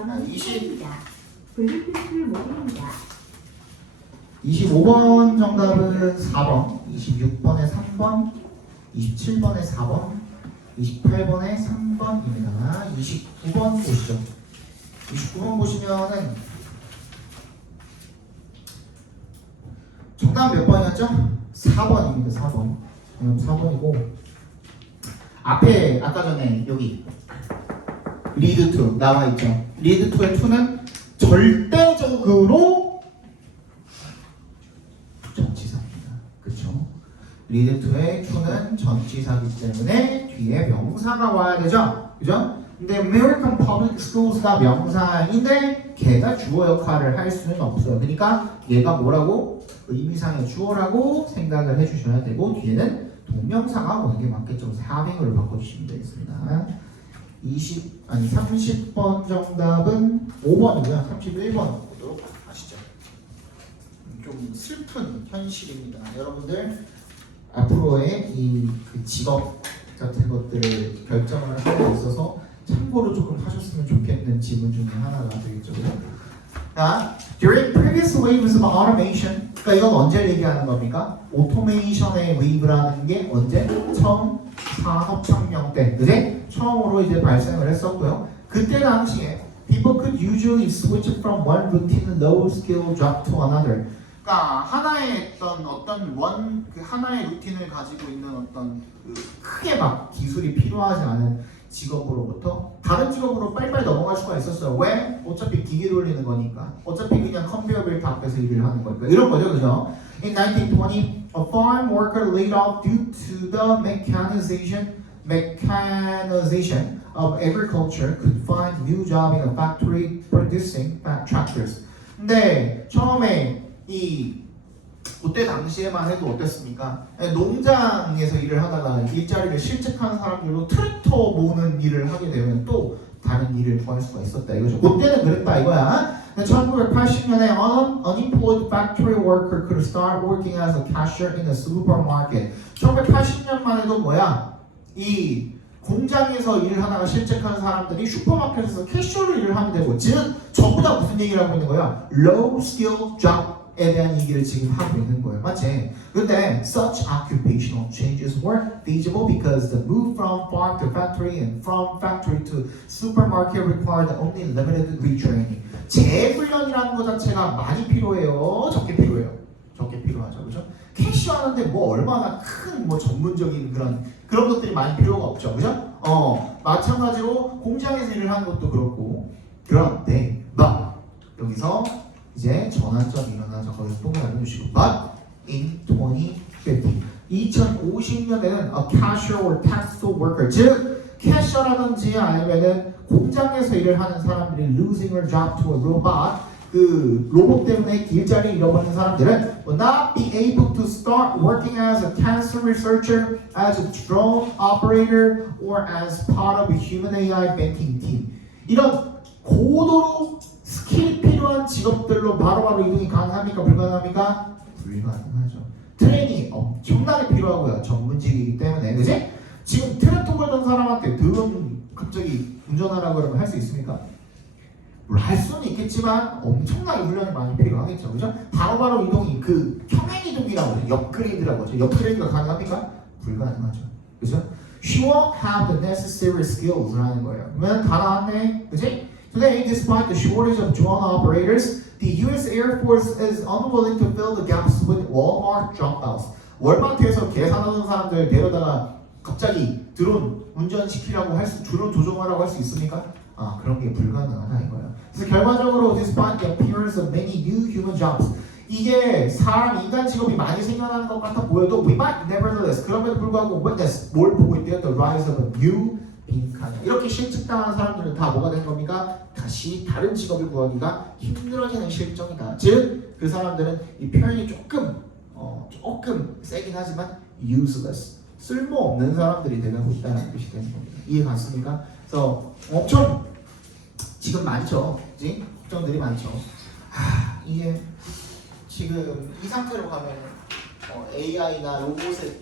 전원 20. 블루투스 모드입니다. 25번 정답은 4번, 26번에 3번, 27번에 4번, 28번에 3번입니다. 29번 보시죠. 29번 보시면은 정답 몇 번이었죠? 4번입니다. 4번. 4번이고 앞에 아까 전에 여기 리드 투 나와 있죠. 리드 투의 투는 절대적으로 전치사입니다. 그렇죠? 리드 투의 투는 전치사이기 때문에 뒤에 명사가 와야 되죠. 그죠? 근데 American Public Schools,가 명사인데 걔가 주어 역할을 할 수는 없어요. 그러니까 얘가 뭐라고? 의미상의 주어라고 생각을 해주셔야 되고 뒤에는 동명사가 오는 게 맞겠죠. having으로 바꿔주시면 되겠습니다. 30번 정답은 5번이고요. 31번 보도록 하시죠. 좀 슬픈 현실입니다. 여러분들 앞으로의 그 직업 같은 것들을 결정을 하고 있어서 참고로 조금 하셨으면 좋겠는 지문 중에 하나가 되겠죠. 자, during previous waves of automation, 그러니까 이건 언제 얘기하는 겁니까? 오토메이션의 wave라는 게 언제? 처음 산업혁명 때, 그제? 처음으로 이제 발생을 했었고요. 그때 당시에 people could usually switch from one routine low skill job to another. 그러니까 하나의 어떤 그 하나의 루틴을 가지고 있는 어떤 그 크게 막 기술이 필요하지 않은 직업으로부터 다른 직업으로 빨리빨리 넘어갈 수가 있었어요. 왜? 어차피 기계 돌리는 거니까. 어차피 그냥 컨베이어 벨트 앞에서 일을 하는 거니까. 이런 거죠, 그죠? In 1920, a farm worker laid off due to the mechanization of agriculture could find new job in a factory producing tractors. 근데 처음에 그때 당시에만 해도 어땠습니까? 농장에서 일을 하다가 일자리를 실직하는 사람들로 트랙터 모으는 일을 하게 되면 또 다른 일을 구할 수가 있었다 이거죠. 그때는 그랬다 이거야. 1980년에 unemployed factory worker could start working as a cashier in a supermarket. 1980년만 해도 뭐야? 이 공장에서 일을 하다가 실직하는 사람들이 슈퍼마켓에서 캐셔로 일을 하면 되고, 즉 전부 다 무슨 얘기를 하고 있는 거야? Low skill job 에 대한 얘기를 지금 하고 있는 거예요. 맞지? 근데 such occupational changes were feasible because the move from farm to factory and from factory to supermarket required only limited retraining. 재훈련이라는 것 자체가 많이 필요해요? 적게 필요해요? 적게 필요하죠. 그죠? 캐시 하는데 뭐 얼마나 큰 뭐 전문적인 그런 것들이 많이 필요가 없죠. 그죠? 마찬가지로 공장에서 일을 하는 것도 그렇고. 그런데 여기서 이제 전환점이 일어나죠. 거기서 또 알려주시고 But in 2050 2050년에는 a cashier or textile worker, 즉 캐셔라든지 아니면은 공장에서 일을 하는 사람들이 losing their job to a robot, 그 로봇 때문에 일자리 잃어버리는 사람들은 will not be able to start working as a cancer researcher, as a drone operator, or as part of a human AI banking team. 이런 고도로 스킬이 필요한 직업들로 바로바로 이동이 가능합니까? 불가능합니까? 불가능하죠. 트레이닝이 엄청나게 필요하고요. 전문직이기 때문에. 그지? 지금 트랙터 걸던 사람한테 드론 갑자기 운전하라고 그러면 할 수 있습니까? 물론 할 수는 있겠지만 엄청나게 훈련이 많이 필요하겠죠. 그죠? 바로바로 이동이 그 평행 이동이라고 하죠. 업그레이드라고 하죠. 업그레이드가 가능합니까? 불가능하죠. 그죠? She won't have the necessary skills라는 거예요. 그러면 다 나왔네. 그지? Today, despite the shortage of drone operators, the U.S. Air Force is unwilling to fill the gaps with Walmart dropouts. 월마트에서 계산하는 사람들 데려다가 갑자기 드론 운전시키라고 드론 조종하라고 할 수 있습니까? 그런 게 불가능하다 이거예요. 그래서 결과적으로 despite the appearance of many new human jobs, 이게 인간 직업이 많이 생겨나는 것 같아 보여도 we might nevertheless, 그럼에도 불구하고 witness, 뭘 보고 있대요? The rise of a new 빈칸. 이렇게 실직당하는 사람들은 다 뭐가 된 겁니까? 다시 다른 직업을 구하기가 힘들어지는 실정이다. 즉, 그 사람들은 이 표현이 조금 세긴 하지만 useless, 쓸모없는 사람들이 되고 있다는 뜻이 되는 겁니다. 이해 갔습니까? 그래서 엄청 지금 많죠. 그치? 걱정들이 많죠. 이게 지금 이 상태로 가면 AI나 로봇에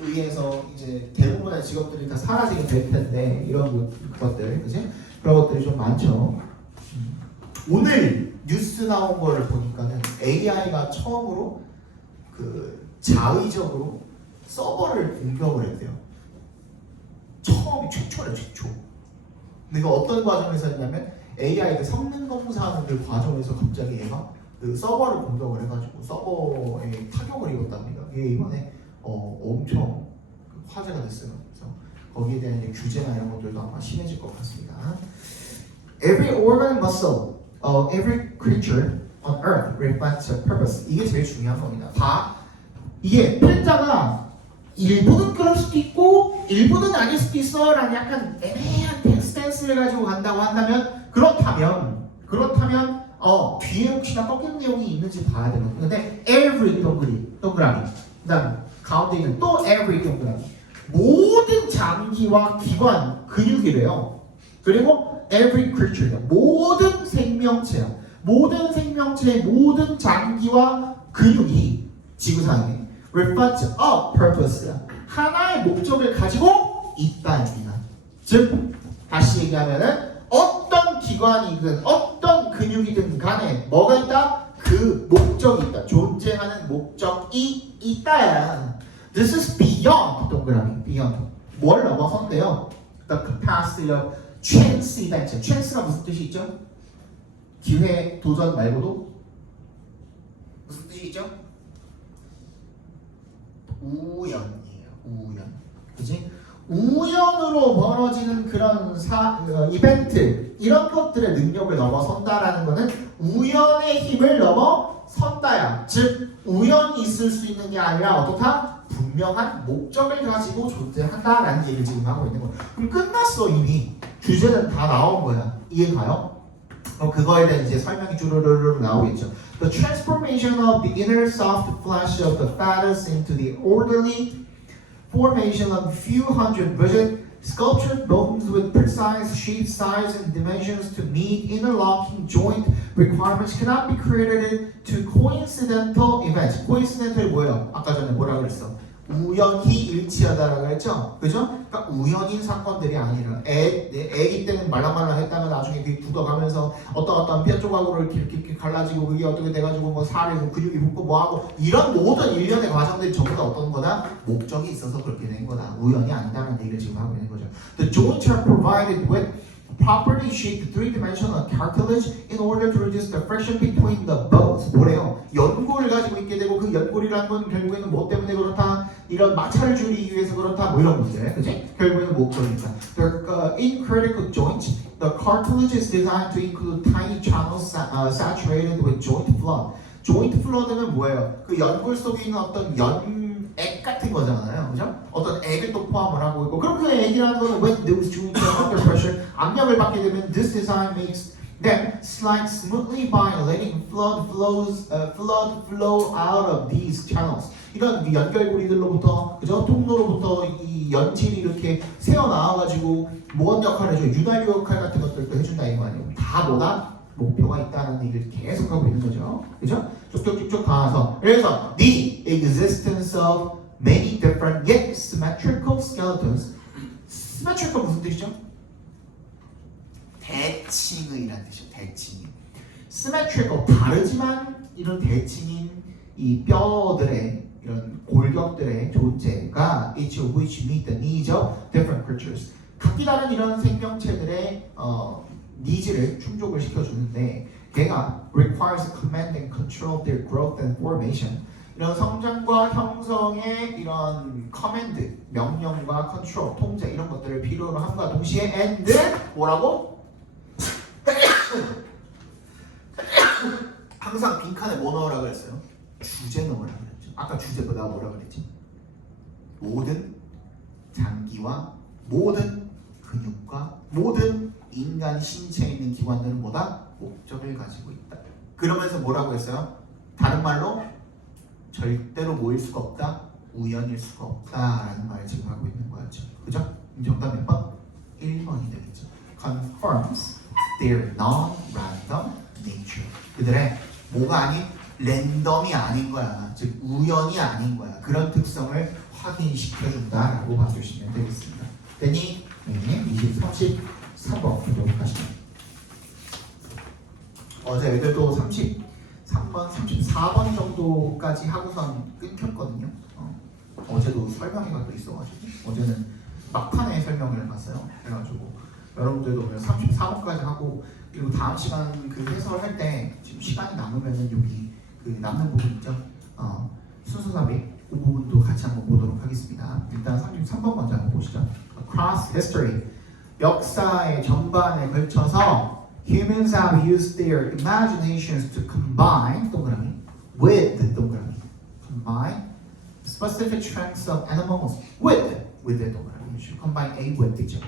의해서 이제 대부분의 직업들이 다 사라지게 될 텐데 이런 것들, 그치? 그런 것들이 좀 많죠. 오늘 뉴스 나온 거를 보니까는 AI가 처음으로 그 자의적으로 서버를 공격을 했대요. 처음이 최초래 최초. 근데 어떤 과정에서 했냐면 AI 그 성능 검사하는 그 과정에서 갑자기 얘가 그 서버를 공격을 해가지고 서버에 타격을 입었답니다. 이게 이번에 엄청 화제가 됐어요. 그래서 거기에 대한 이제 규제나 이런 것들도 아마 심해질 것 같습니다. Every organ and muscle of every creature on earth reflects a purpose. 이게 제일 중요한 겁니다. 다 이게 필자가 일부는 그럴 수도 있고 일부는 아닐 수도 있어 라는 약간 애매한 스탠스를 가지고 간다고 한다면 그렇다면 뒤에 혹시나 꺾인 내용이 있는지 봐야 되거든요. 근데 every 동그라미 그다음 가운데 있는 또 every 동그라미 모든 장기와 기관 근육이래요. 그리고 every creature 모든 생명체야. 모든 생명체의 모든 장기와 근육이 지구상에 reflect a purpose 하나의 목적을 가지고 있다입니다. 즉 다시 얘기하면은 어떤 기관이든 어떤 근육이든 간에 뭐가 있다? 그 목적이 있다. 존재하는 목적이 있다야. This is beyond 동그라미 beyond 뭘 넘어선대요? The capacity of chance이다 했죠. chance가 무슨 뜻이 있죠? 기회, 도전 말고도 무슨 뜻이 있죠? 우연이에요. 우연. 그지? 우연으로 벌어지는 그런 이벤트 이런 것들의 능력을 넘어선다라는 것은 우연의 힘을 넘어선다야. 즉 우연이 있을 수 있는 게 아니라 어떻다? 분명한 목적을 가지고 존재한다라는 얘기를 지금 하고 있는 거예요. 그럼 끝났어 이미. 주제는 다 나온 거야. 이해가요? 그거에 대한 이제 설명이 주르르르 나오겠죠. The transformation of the inner soft flesh of the fetus into the orderly formation of a few hundred rigid sculptured bones with precise shape, size, and dimensions to meet interlocking joint requirements cannot be credited to coincidental events. coincidental 뭐예요? 아까 전에 뭐라 그랬어? 우연히 일치하다라고 했죠? 그죠? 그러니까 우연인 사건들이 아니라 애기 때는 말랑말랑했다가 나중에 그게 굳어가면서 어떤 뼈 조각으로 이렇게 갈라지고 그게 어떻게 돼가지고 뭐 살이 뭐 근육이 붙고 뭐하고 이런 모든 일련의 과정들이 전부 다 어떤 거다? 목적이 있어서 그렇게 된 거다. 우연이 아니다라는 얘기를 지금 하고 있는 거죠. The joints are provided with properly shaped three-dimensional cartilage in order to reduce the friction between the bones. 뭐래요? 연골을 가지고 있게 되고 그 연골이라는 건 결국에는 뭐 때문에 그렇다? 이런 마찰을 줄이기 위해서 그렇다? 뭐 이런 문제, 그지? 결국에는 목적이니까. In critical joints, the cartilage is designed to include tiny channels saturated with joint flood. joint flood는 뭐예요? 그 연골 속에 있는 어떤 액 같은 거잖아요, 그죠? 어떤 액을 또 포함을 하고 있고, 그럼 그 액이라는 거는 when those joints are under pressure, 압력을 받게 되면 this design makes them slide smoothly by letting flow out of these channels. 이런 연결고리들로부터, 그죠? 통로로부터 이 연질이 이렇게 새어 나와가지고 뭔 역할을 해줘? 윤활유 역할 같은 것들도 해준다 이거 아니에요? 다 뭐다? 목표가 있다는 얘기를 계속 하고 있는 거죠. 그죠? 쭉쭉쭉쭉 가서 그래서 the existence of many different yet symmetrical skeletons. symmetrical 무슨 뜻이죠? 대칭의란 뜻이죠. 대칭의. symmetrical 다르지만 이런 대칭인 이 뼈들의 이런 골격들의 존재가 which meet the needs of different creatures. 각기 다른 이런 생명체들의 니즈를 충족을 시켜주는데 걔가 requires command and control of their growth and formation. 이런 성장과 형성의 이런 커맨드, 명령과 컨트롤, 통제 이런 것들을 필요로 함과 동시에 and 뭐라고? 항상 빈칸에 뭐 넣으라고 그랬어요? 주제 넣으라고 그랬죠. 아까 주제보다 뭐라고 그랬지? 모든 장기와 모든 근육과 모든 인간 신체에 있는 기관들은 뭐다? 목적을 가지고 있다. 그러면서 뭐라고 했어요? 다른 말로 절대로 모일 수가 없다. 우연일 수가 없다라는 말을 지금 하고 있는 거였죠. 그죠? 정답 몇 번? 1번이 되겠죠. Confirms their non-random nature. 그들의 뭐가 아닌 랜덤이 아닌 거야. 즉 우연이 아닌 거야. 그런 특성을 확인시켜준다라고 봐주시면 되겠습니다. 됐니? 네, 33번 보도록 하시죠. 어제 애들도 33번, 34번 정도까지 하고선 끊겼거든요. 어제도 설명회가 또 있어가지고 어제는 막판에 설명회를 봤어요. 그래가지고 여러분들도 오늘 34번까지 하고 그리고 다음 시간 그 해설할 때 지금 시간이 남으면은 여기 그 남는 부분 있죠? 순서삽입 그 부분도 같이 한번 보도록 하겠습니다. 일단 33번 먼저 한번 보시죠. Across history 역사의 전반에 걸쳐서 humans have used their imaginations to combine 동그라미 with 동그라미 combine specific strengths of animals with 동그라미 you should combine a with 있죠.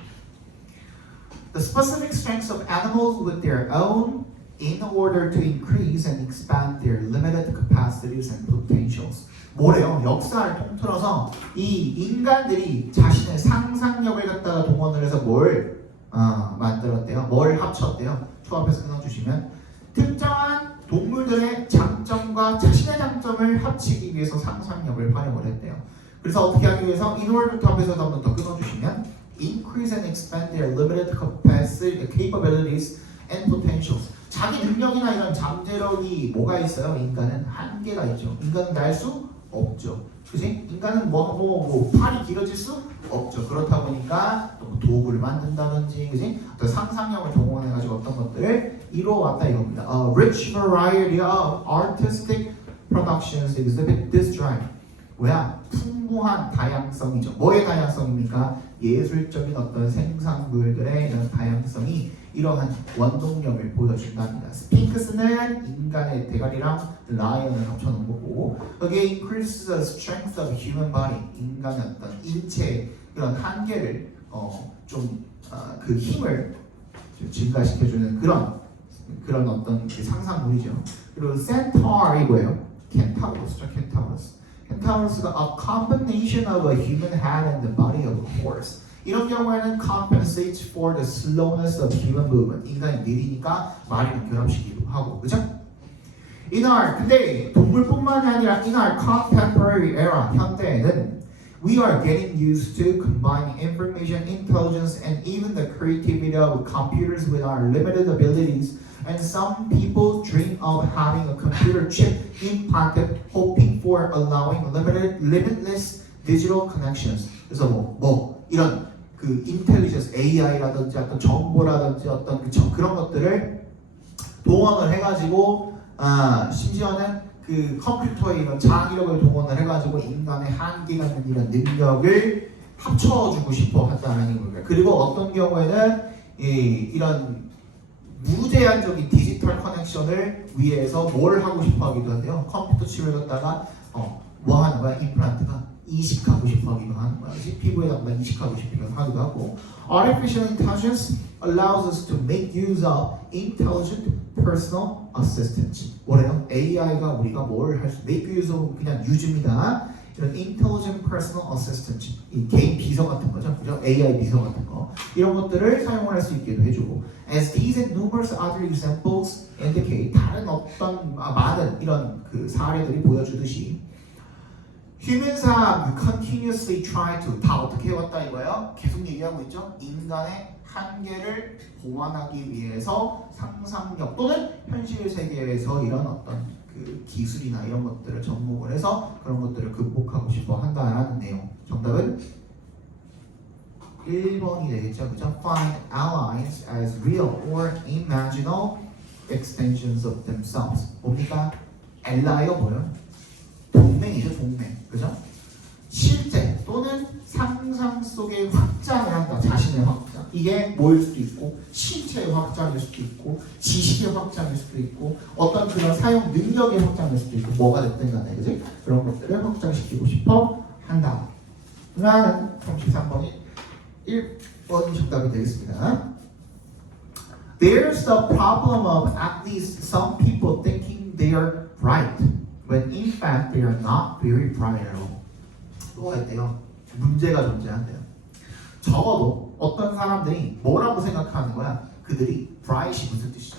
The specific strengths of animals with their own in order to increase and expand their limited capacities and potentials. 뭐래요? 역사를 통틀어서 이 인간들이 자신의 상상력을 갖다가 동원을 해서 뭘 만들었대요? 뭘 합쳤대요? 투합해서 끊어주시면 특정한 동물들의 장점과 자신의 장점을 합치기 위해서 상상력을 활용을 했대요. 그래서 어떻게 하기 위해서 in order to 합해서 한 번 더 끊어주시면 increase and expand their limited capabilities and potentials. 자기 능력이나 이런 잠재력이 뭐가 있어요? 인간은 한계가 있죠. 인간은 날 수 없죠. 그지? 인간은 뭐 팔이 길어질 수 없죠. 그렇다 보니까 또 도구를 만든다든지, 그지? 어떤 상상력을 동원해가지고 어떤 것들을 이루어왔다 이겁니다. A rich variety of artistic productions exhibit this drive. 뭐야? 풍부한 다양성이죠. 뭐의 다양성입니까? 예술적인 어떤 생산물들의 이런 다양성이 이러한 원동력을 보여준답니다. 스핑크스는 인간의 대가리랑 라이언을 합쳐놓은 거고, 여기에 increases the strength of human body, 인간의 어떤 인체 그런 한계를 그 힘을 증가시켜주는 그런 어떤 상상물이죠. 그리고 centaur이 뭐예요? 켄타우로스죠. 켄타우로스가 a combination of a human head and the body of a horse. 이런 경우에는 compensates for the slowness of human movement. 인간이 느리니까 말을 결합시키기도 하고, 그죠? 근데 동물뿐만이 아니라 in our contemporary era, 현대에는 we are getting used to combining information, intelligence, and even the creativity of computers with our limited abilities. And some people dream of having a computer chip implanted, hoping for allowing limitless digital connections. 그래서 이런 그 인텔리전스, AI라든지 어떤 정보라든지 어떤 그런 것들을 동원을 해가지고 심지어는 그 컴퓨터의 이런 장의력을 동원을 해가지고 인간의 한계가 있는 이런 능력을 합쳐주고 싶어 한다는 겁니다. 그리고 어떤 경우에는 이런 무제한적인 디지털 커넥션을 위해서 뭘 하고 싶어 하기도 한데요. 컴퓨터 칩을 갖다가 뭐 하는 거야? 임플란트가 이식하고 싶어 하기도 하는 거야. 피부에다가 이식하고 싶어 하기도 하고. Artificial intelligence allows us to make use of intelligent personal assistants. 뭐래요? AI가 우리가 뭘 할 수, make use of 그냥 use입니다. 이런 intelligent personal assistant, 이 개인 비서 같은 거죠, 그죠? AI 비서 같은 거 이런 것들을 사용을 할 수 있게도 해주고, as these and numerous other examples indicate, 다른 어떤 많은 이런 그 사례들이 보여주듯이 humans have continuously tried to 다 어떻게 해왔다 이거예요? 계속 얘기하고 있죠. 인간의 한계를 보완하기 위해서 상상력 또는 현실 세계에서 이런 어떤 그 기술이나 이런 것들을 접목을 해서 그런 것들을 극복하고 싶어 한다라는 내용. 정답은 1번이 되겠죠. 그죠? Find allies as real or imaginal extensions of themselves. 뭡니까? ally가 뭐예요? 동맹이죠, 동맹. 그죠? 실제 또는 상상 속의 확장을 한다. 자신의 확장. 이게 뭐일 수도 있고, 신체의 확장일 수도 있고, 지식의 확장일 수도 있고, 어떤 그런 사용 능력의 확장일 수도 있고, 뭐가 됐든 간에, 그지? 그런 것들을 확장시키고 싶어 한다. 라는 33번이 1번이 정답이 되겠습니다. There's the problem of at least some people thinking they are right, when in fact they are not very bright at all. 뭐가 있대요? 문제가 존재한대요. 적어도 어떤 사람들이 뭐라고 생각하는 거야? 그들이 bright이 무슨 뜻이죠?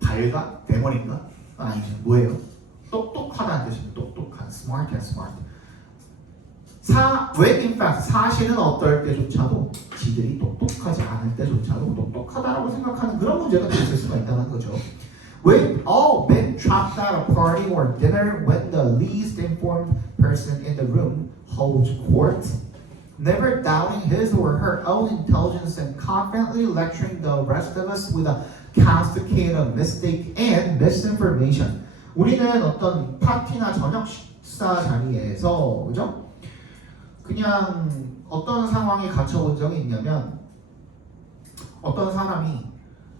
밝아? 대머리인가? 아니죠. 뭐예요? 똑똑하다는 뜻입니다. 똑똑한, smart and smart. when in fact 사실은 어떨 때조차도 지들이 똑똑하지 않을 때조차도 똑똑하다라고 생각하는 그런 문제가 있을 수가 있다는 거죠. We've all been trapped at a party or dinner when the least informed person in the room holds court, never doubting his or her own intelligence and confidently lecturing the rest of us with a cascade of mistake and misinformation. 우리는 어떤 파티나 저녁 식사 자리에서 그죠? 그냥 어떤 상황에 갇혀본 적이 있냐면 어떤 사람이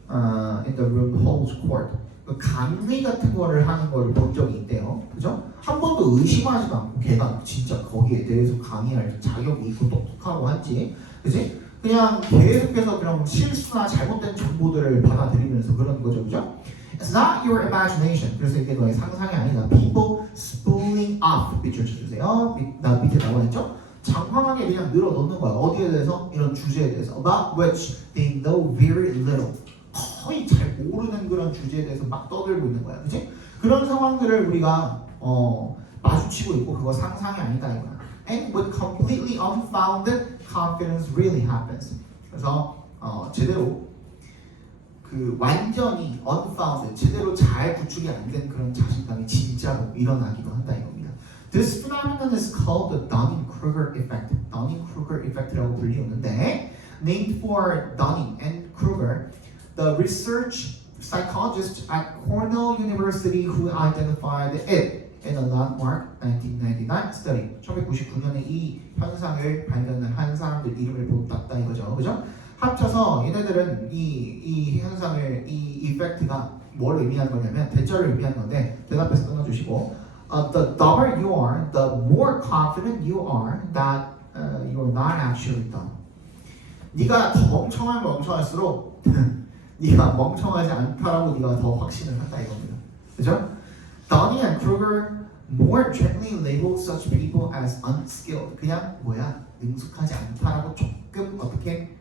in the room holds court 그 강의 같은 거를 하는 거를 본 적이 있대요. 그죠? 한 번도 의심하지도 않고 걔가 진짜 거기에 대해서 강의할 자격이 있고 똑똑하고 한지 그지? 그냥 계속해서 그런 실수나 잘못된 정보들을 받아들이면서 그러는 거죠. 그죠? It's not your imagination. 그래서 이게 너의 상상이 아니다. People spooling off. 밑줄 쳐주세요. 나 밑에 나와 있죠? 장황하게 그냥 늘어놓는 거야. 어디에 대해서? 이런 주제에 대해서. About which they know very little. 거의 잘 모르는 그런 주제에 대해서 막 떠들고 있는 거야. 그치? 그런 상황들을 우리가 마주치고 있고 그거 상상이 아니다 이거야. And with completely unfounded confidence really happens. 그래서 제대로 그 완전히 unfounded, 제대로 잘 구축이 안 된 그런 자신감이 진짜로 일어나기도 한다 이겁니다. This phenomenon is called the Dunning-Kruger effect. Dunning-Kruger effect라고 불리우는데 named for Dunning and Kruger, the research psychologist at Cornell University who identified it in a landmark 1999 study. 1999년에 이 현상을 발견을 한 사람들 이름을 본땄다 이거죠. 그죠? 합쳐서 얘네들은 이 현상을 이 이펙트가 뭘 의미하는 거냐면 대절을 의미하는 건데 대답해서 끊어주시고 the dumber you are, the more confident you are that you are not actually dumb. 네가 더 멍청할수록 네가 멍청하지 않다라고 네가 더 확신을 한다 이겁니다. 그죠? Dunning and Kruger more gently labeled such people as unskilled. 그냥 능숙하지 않다라고 조금 어떻게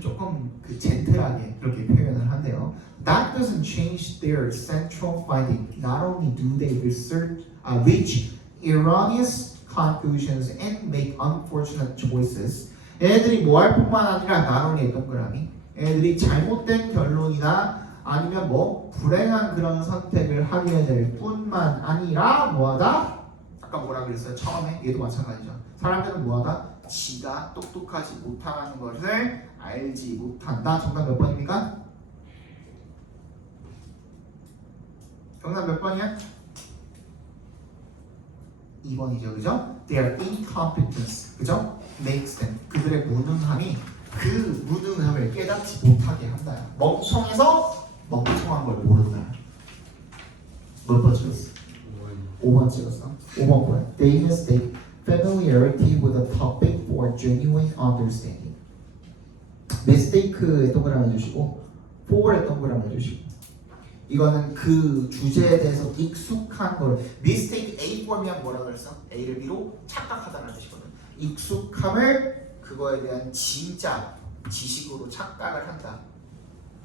조금 그 젠틀하게 그렇게 표현을 한대요. That doesn't change their central finding. Not only do they reach erroneous conclusions and make unfortunate choices. 얘네들이 뭐 할 뿐만 아니라 not only 동그라미. 얘네들이 잘못된 결론이나 아니면 불행한 그런 선택을 하게 될 뿐만 아니라 뭐하다? 아까 뭐라 그랬어요? 처음에 얘도 마찬가지죠. 사람들은 뭐하다? 지가 똑똑하지 못하는 것을 알지 못한다. 정답 몇 번입니까? 정답 몇 번이야? 2번이죠. 그죠? Their incompetence. 그죠? Makes them. 그들의 무능함이 그 무능함을 깨닫지 못하게 한다. 멍청해서 멍청한 걸 모른다. 몇 번 찍었어? 5번 찍었어. 5번 뭐야? They mistake familiarity with a topic for genuine understanding. mistake에 동그라미 해주시고 for에 동그라미 해주시고 이거는 그 주제에 대해서 익숙한 걸 mistake A for면 뭐라 그랬어? A를 B로 착각하다는 뜻이거든. 익숙함을 그거에 대한 진짜 지식으로 착각을 한다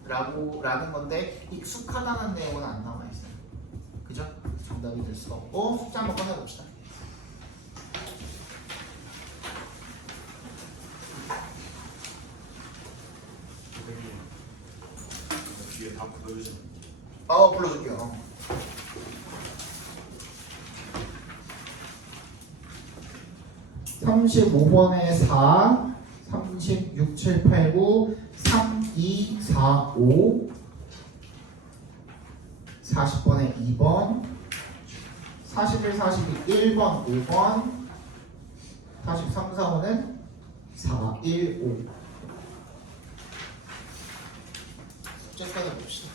라는 건데 익숙하다는 내용은 안 나와 있어요. 그죠? 정답이 될 수가 없고 숫자 한번 꺼내봅시다. 뒤에 다 보여주시면 불러줄게요. (35번에 4) 36, 7, 8, 9 3, 2, 4, 5 40번에 2번 41, 42 1번 5번 43, 4번은 4, 1, 5 숙제 꺼내봅시다.